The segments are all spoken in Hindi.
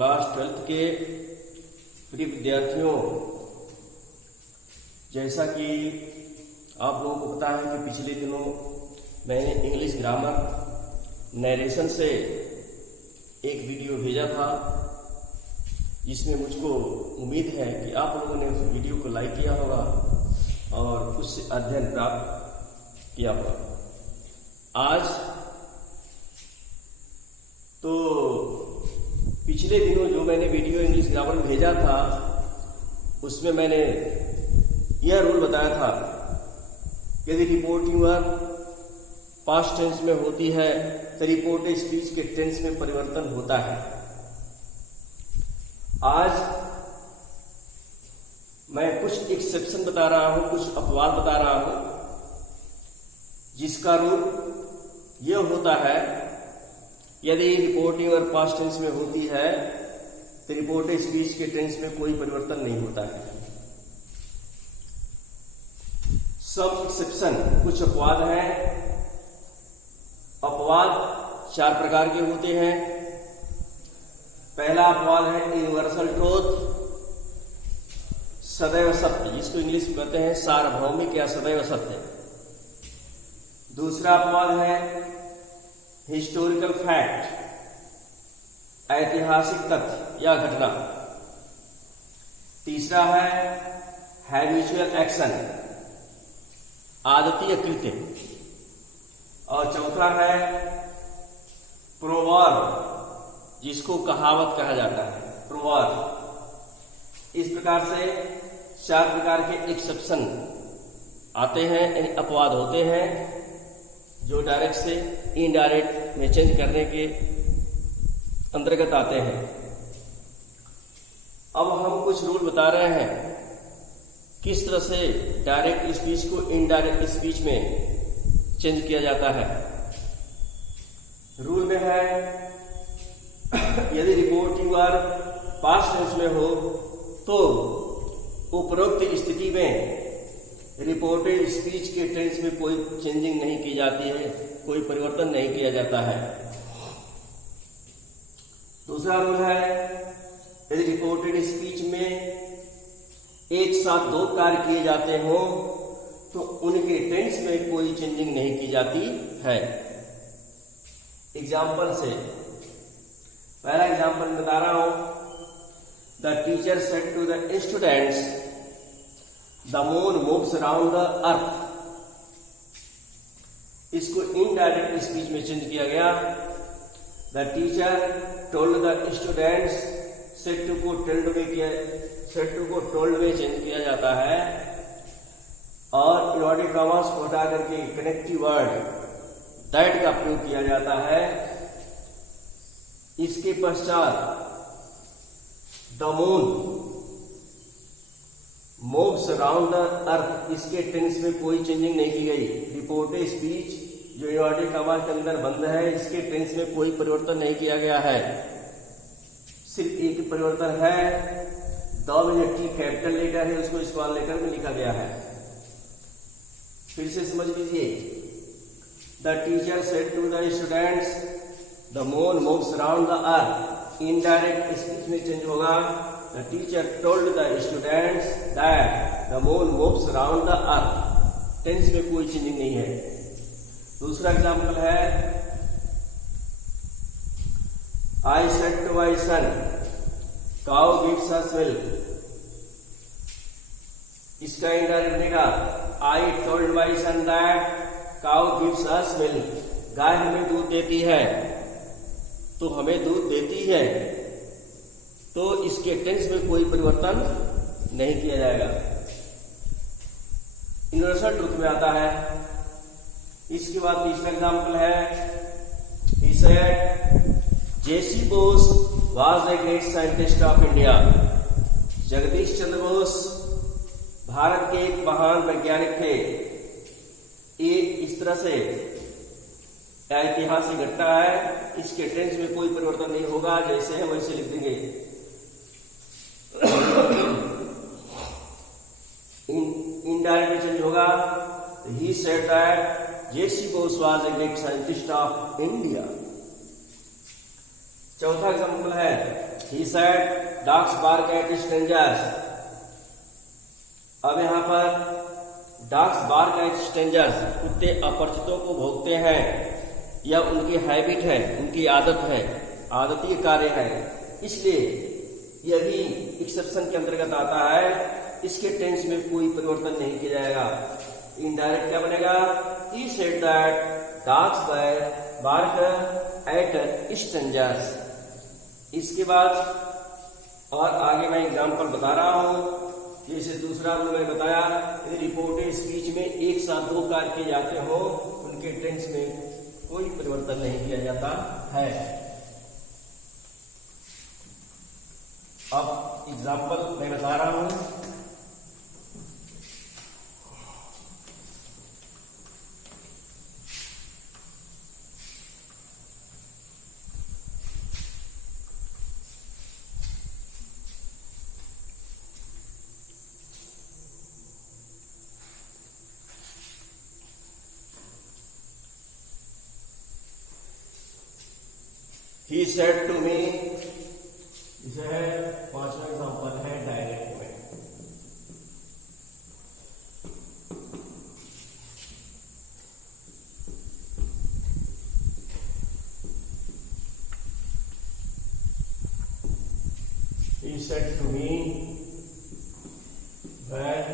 क्लास 12th के प्रिय विद्यार्थियों, जैसा कि आप लोगों को पता है कि पिछले दिनों मैंने इंग्लिश ग्रामर नरेशन से एक वीडियो भेजा था, जिसमें मुझको उम्मीद है कि आप लोगों ने उस वीडियो को लाइक किया होगा और उससे अध्ययन प्राप्त किया होगा। आज तो पिछले दिनों जो मैंने वीडियो इंग्लिश ग्रामर में भेजा था, उसमें मैंने यह रूल बताया था, यदि रिपोर्टिंग वर्ब पास्ट टेंस में होती है तो रिपोर्टेड स्पीच के टेंस में परिवर्तन होता है। आज मैं कुछ एक्सेप्शन बता रहा हूं, कुछ अपवाद बता रहा हूं, जिसका रूल यह होता है, यदि रिपोर्टिंग और पास्ट टेंस में होती है तो रिपोर्टेड स्पीच के टेंस में कोई परिवर्तन नहीं होता है। सब एक्सेप्शन, कुछ अपवाद हैं। अपवाद 4 प्रकार के होते हैं। पहला अपवाद है यूनिवर्सल ट्रूथ, सदैव सत्य, जिसको इंग्लिश में कहते हैं सार्वभौमिक या सदैव सत्य। दूसरा अपवाद है हिस्टोरिकल फैक्ट, ऐतिहासिक तथ्य या घटना। तीसरा है हैबिचुअल एक्शन, आदतीय कृत्य। और चौथा है प्रोवर्ब, जिसको कहावत कहा जाता है, प्रोवर्ब। इस प्रकार से 4 प्रकार के एक्सेप्शन आते हैं, अपवाद होते हैं, जो डायरेक्ट से इनडायरेक्ट में चेंज करने के अंतर्गत आते हैं। अब हम कुछ रूल बता रहे हैं किस तरह से डायरेक्ट स्पीच को इनडायरेक्ट स्पीच में चेंज किया जाता है। रूल में है, यदि रिपोर्टिंग वर्ब पास्ट टेंस में हो तो उपरोक्त स्थिति में रिपोर्टेड स्पीच के टेंस में कोई चेंजिंग नहीं की जाती है, कोई परिवर्तन नहीं किया जाता है। दूसरा रूल है, यदि रिपोर्टेड स्पीच में एक साथ 2 कार्य किए जाते हो तो उनके टेंस में कोई चेंजिंग नहीं की जाती है। एग्जाम्पल से पहला एग्जाम्पल बता रहा हूं। The teacher said to the students, the moon moves around the earth. इसको इनडायरेक्ट स्पीच में चेंज किया गया। The teacher told the students, said to को टोल्ड में चेंज किया जाता है और इन्वर्टेड कॉमास को हटा करके कनेक्टिव वर्ड दैट का प्रयोग किया जाता है। इसके पश्चात the moon moves around the अर्थ, इसके टेंस में कोई चेंजिंग नहीं की गई। रिपोर्टेड स्पीच जो इन्वर्टेड कॉमास के अंदर बंद है, इसके टेंस में कोई परिवर्तन नहीं किया गया है। सिर्फ एक परिवर्तन है, द में जो टी कैपिटल लेटर है उसको स्मॉल लेटर में लिखा गया है। फिर से समझ लीजिए, the teacher said to the students, the moon moves around the earth. Indirect speech में चेंज होगा, the teacher told the students that the moon moves around the earth. Tense में कोई चेंजिंग नहीं है। दूसरा एग्जाम्पल है, I said to my son, cow gives us milk. इसका इंडायरेक्ट बनेगा, I told my son that cow gives us milk. गाय हमें दूध देती है, तो हमें दूध देती है, तो इसके टेंस में कोई परिवर्तन नहीं किया जाएगा। यूनिवर्सल ट्रूथ में आता है। इसके बाद तीसरा एग्जाम्पल है, he said J.C. Bose was a great scientist of India. Jagdish Chandra Bose Bharat के एक महान वैज्ञानिक थे। ये इस तरह से ऐतिहासिक घटना है, इसके टेंस में कोई परिवर्तन नहीं होगा, जैसे है वैसे लिख देंगे। इनडायरेक्ट चेंज होगा, he said that J.C. Bose was a great scientist of India. चौथा एग्जाम्पल है, He said dogs bark at strangers. अब यहाँ पर डॉग्स बार्क एट स्ट्रेंजर्स, कुत्ते अपरिचितों को भौंकते हैं, या उनकी हैबिट है, उनकी आदत है, आदतीय कार्य है, इसलिए यह भी एक्सेप्शन के अंतर्गत आता है। इसके टेंस में कोई परिवर्तन नहीं किया जाएगा। इनडायरेक्ट क्या बनेगा? He said that dogs bark at strangers। इसके बाद और आगे मैं एग्जाम्पल बता रहा हूं। जैसे दूसरा मैंने बताया, रिपोर्टेड स्पीच में एक साथ दो कार्य किए जाते हो, उनके टेंस में कोई परिवर्तन नहीं किया जाता है। अब एग्जाम्पल मैं बता रहा हूं। He said to me, इसे है पांचवा एग्जाम्पल है डायरेक्ट में। He said to me when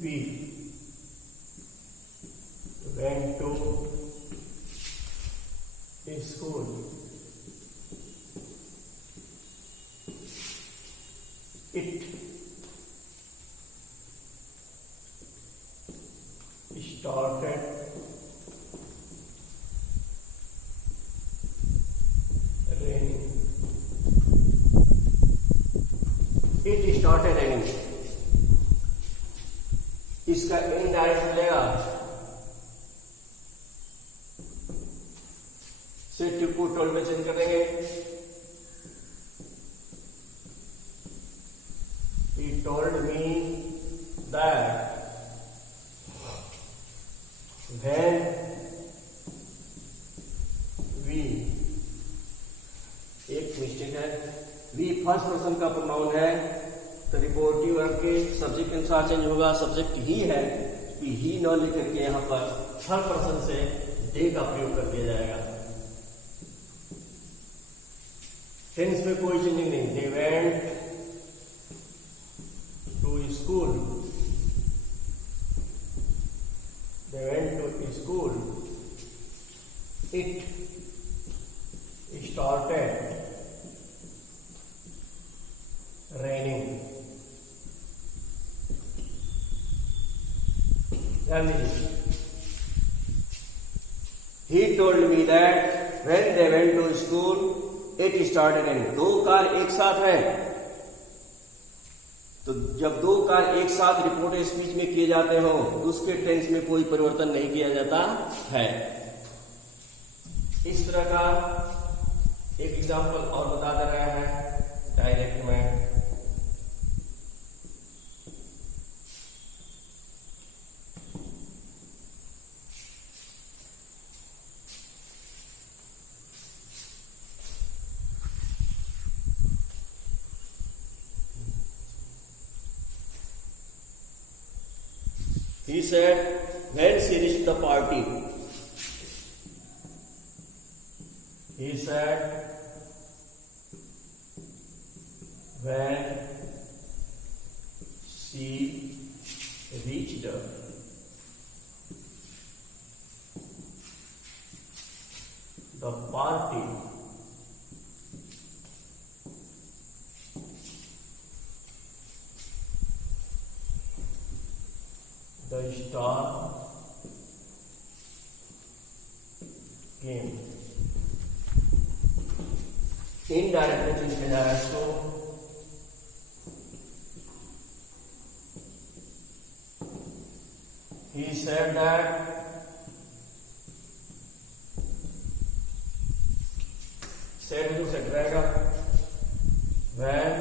we went to school, it started raining. It started raining। इसका इनडायरेक्ट मिलेगा से टू टोल्ड में चेंज कर देंगे। He told me that when we, एक मिस्टेक है, we फर्स्ट पर्सन का प्रोनाउन है, तो रिपोर्टिव वर्ब के सब्जेक्ट के अनुसार चेंज होगा। सब्जेक्ट ही है, ही न लेकर के यहाँ पर थर्ड पर्सन से दे का प्रयोग कर दिया जाएगा। टेंस में कोई चेंजिंग नहीं। They went to school, they went to school, it started raining. ध्यान दीजिए, he told me that when they went to school it started raining। दो कार्य एक साथ है, तो जब दो कार्य एक साथ रिपोर्टेड स्पीच में किए जाते हो तो उसके टेंस में कोई परिवर्तन नहीं किया जाता है। इस तरह का एक एग्जांपल और बता दे रहा है डायरेक्ट में। He said when she reached the party, he said when she reached the party, the star came। Indirect में चेंज किया जा रहा है इसको। He said that said जो सेट रहेगा when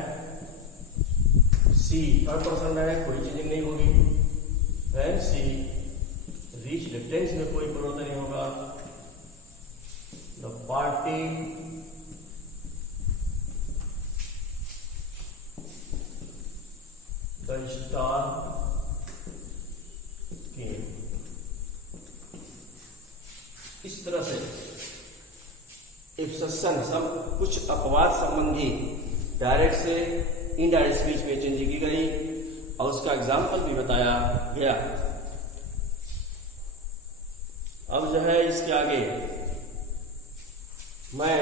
she थर्ड पर्सन है, कोई चेंजिंग नहीं होगी। when she reached, टेंस में कोई परिवर्तन नहीं होगा। the party the star game. इस तरह से एक्सेप्शन सब कुछ अपवाद संबंधी डायरेक्ट से इनडायरेक्ट स्पीच में चेंजिंग की गई और उसका एग्जाम्पल भी बताया गया। अब जो है इसके आगे मैं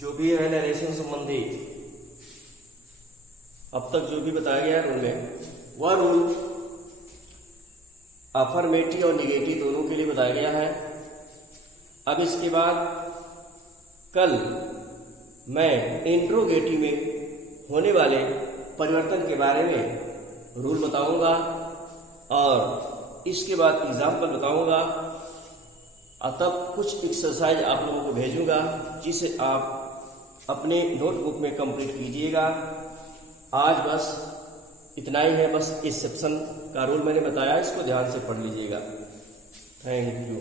जो भी है नरेशन संबंधी अब तक जो भी बताया गया रूल में, वह रूल अफर्मेटिव और निगेटिव दोनों के लिए बताया गया है। अब इसके बाद कल मैं इंट्रोगेटिव में होने वाले परिवर्तन के बारे में रूल बताऊंगा और इसके बाद एग्जाम्पल बताऊंगा और तब कुछ एक्सरसाइज आप लोगों को भेजूंगा जिसे आप अपने नोटबुक में कंप्लीट कीजिएगा। आज बस इतना ही है, बस एक्सेप्शन का रूल मैंने बताया, इसको ध्यान से पढ़ लीजिएगा। Thank you.